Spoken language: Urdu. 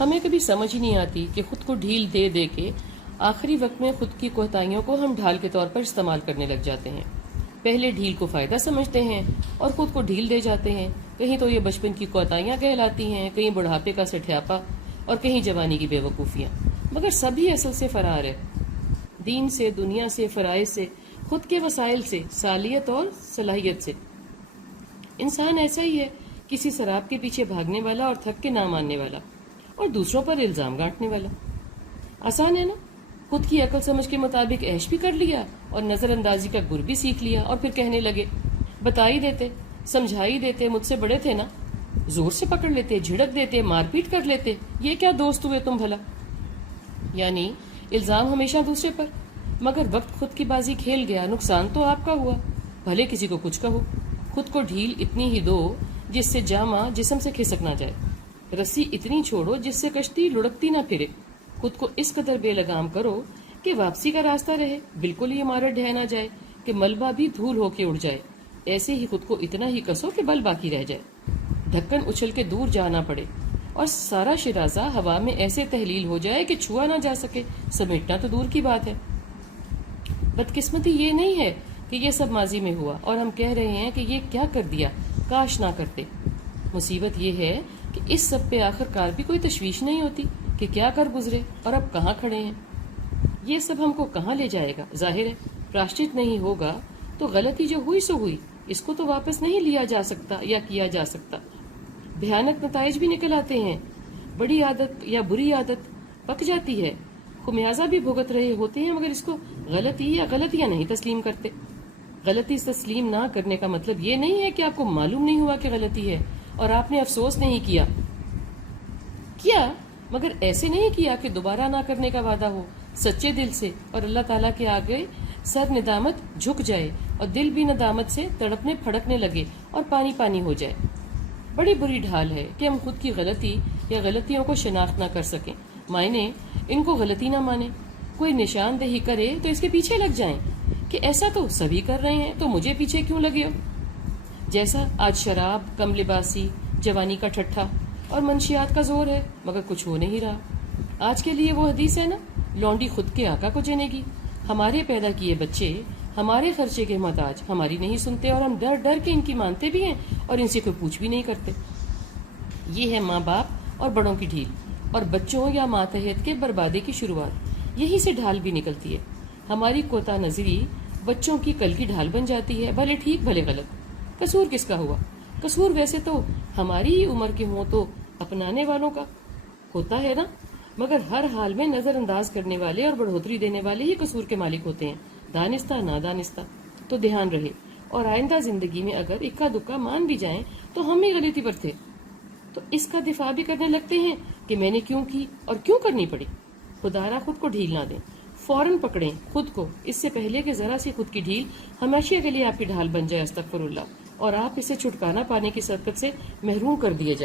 ہمیں کبھی سمجھ ہی نہیں آتی کہ خود کو ڈھیل دے دے کے آخری وقت میں خود کی کوتاہیوں کو ہم ڈھال کے طور پر استعمال کرنے لگ جاتے ہیں۔ پہلے ڈھیل کو فائدہ سمجھتے ہیں اور خود کو ڈھیل دے جاتے ہیں۔ کہیں تو یہ بچپن کی کوتاہیاں کہلاتی ہیں، کہیں بڑھاپے کا سٹھیاپا اور کہیں جوانی کی بے وقوفیاں، مگر سبھی اصل سے فرار ہے، دین سے، دنیا سے، فرائض سے، خود کے وسائل سے، صالحیت اور صلاحیت سے۔ انسان ایسا ہی ہے، کسی سراب کے پیچھے بھاگنے والا اور تھک کے نہ ماننے والا اور دوسروں پر الزام گانٹنے والا۔ آسان ہے نا، خود کی عقل سمجھ کے مطابق عیش بھی کر لیا اور نظر اندازی کا گر بھی سیکھ لیا اور پھر کہنے لگے بتا ہی دیتے، سمجھا ہی دیتے، مجھ سے بڑے تھے نا، زور سے پکڑ لیتے، جھڑک دیتے، مار پیٹ کر لیتے، یہ کیا دوست ہوئے تم بھلا۔ یعنی الزام ہمیشہ دوسرے پر، مگر وقت خود کی بازی کھیل گیا، نقصان تو آپ کا ہوا، بھلے کسی کو کچھ کہو۔ خود کو ڈھیل اتنی ہی دو جس سے جامہ جسم سے کھسک نہ جائے، رسی اتنی چھوڑو جس سے کشتی لڑکتی نہ پھرے، خود کو اس قدر بے لگام کرو کہ واپسی کا راستہ رہے، بالکل ہی عمارت ڈھہ نہ جائے کہ ملبہ بھی دھول ہو کے اڑ جائے، ایسے ہی خود کو اتنا ہی کسو کہ بل باقی رہ جائے، ڈھکن اچھل کے دور جانا پڑے اور سارا شرازہ ہوا میں ایسے تحلیل ہو جائے کہ چھوا نہ جا سکے، سمیٹنا تو دور کی بات ہے۔ بدقسمتی یہ نہیں ہے کہ یہ سب ماضی میں ہوا اور ہم کہہ رہے ہیں کہ یہ کیا کر دیا، کاش نہ کرتے۔ مصیبت یہ ہے کہ اس سب پہ آخر کار بھی کوئی تشویش نہیں ہوتی کہ کیا کر گزرے اور اب کہاں کھڑے ہیں۔ یہ سب ہم کو کہاں لے جائے گا؟ ظاہر ہے پراشچت نہیں ہوگا تو غلطی جو ہوئی سو ہوئی، اس کو تو واپس نہیں لیا جا سکتا یا کیا جا سکتا۔ بھیانک نتائج بھی نکل آتے ہیں، بڑی عادت یا بری عادت پک جاتی ہے، خمیازہ بھی بھگت رہے ہوتے ہیں، مگر اس کو غلطی یا غلطیاں نہیں تسلیم کرتے۔ غلطی تسلیم نہ کرنے کا مطلب یہ نہیں ہے کہ آپ کو معلوم نہیں ہوا کہ غلطی ہے اور آپ نے افسوس نہیں کیا مگر ایسے نہیں کیا کہ دوبارہ نہ کرنے کا وعدہ ہو سچے دل سے اور اللہ تعالیٰ کے آگے سر ندامت جھک جائے اور دل بھی ندامت سے تڑپنے پھڑکنے لگے اور پانی پانی ہو جائے۔ بڑی بری ڈھال ہے کہ ہم خود کی غلطی یا غلطیوں کو شناخت نہ کر سکیں، معنی ان کو غلطی نہ مانیں، کوئی نشاندہی کرے تو اس کے پیچھے لگ جائیں کہ ایسا تو سبھی کر رہے ہیں تو مجھے پیچھے کیوں لگے ہو۔ جیسا آج شراب، کم لباسی، جوانی کا ٹھٹھا اور منشیات کا زور ہے، مگر کچھ ہو نہیں رہا۔ آج کے لیے وہ حدیث ہے نا، لونڈی خود کے آقا کو جنے گی۔ ہمارے پیدا کیے بچے ہمارے خرچے کے محتاج ہماری نہیں سنتے اور ہم ڈر ڈر کے ان کی مانتے بھی ہیں اور ان سے کوئی پوچھ بھی نہیں کرتے۔ یہ ہے ماں باپ اور بڑوں کی ڈھیل اور بچوں یا ماتحت کے بربادی کی شروعات، یہی سے ڈھال بھی نکلتی ہے۔ ہماری کوتا نظری بچوں کی کل کی ڈھال بن جاتی ہے، بھلے ٹھیک بھلے غلط۔ قصور کس کا ہوا؟ قصور ویسے تو ہماری ہی عمر کے ہوں تو اپنانے والوں کا ہوتا ہے نا، مگر ہر حال میں نظر انداز کرنے والے اور بڑھوتری دینے والے ہی قصور کے مالک ہوتے ہیں، دانستہ نادانستہ۔ تو دھیان رہے اور آئندہ زندگی میں اگر اکا دکا مان بھی جائیں تو ہم ہی غلطی پر تھے، تو اس کا دفاع بھی کرنے لگتے ہیں کہ میں نے کیوں کی اور کیوں کرنی پڑی۔ خدارا خود کو ڈھیل نہ دیں، فوراً پکڑیں خود کو، اس سے پہلے کہ ذرا سی خود کی ڈھیل ہمیشہ کے لیے آپ کی ڈھال بن جائے، استغفر اللہ، اور آپ اسے چھٹکارا پانے کی سرکت سے محروم کر دیے جائیں۔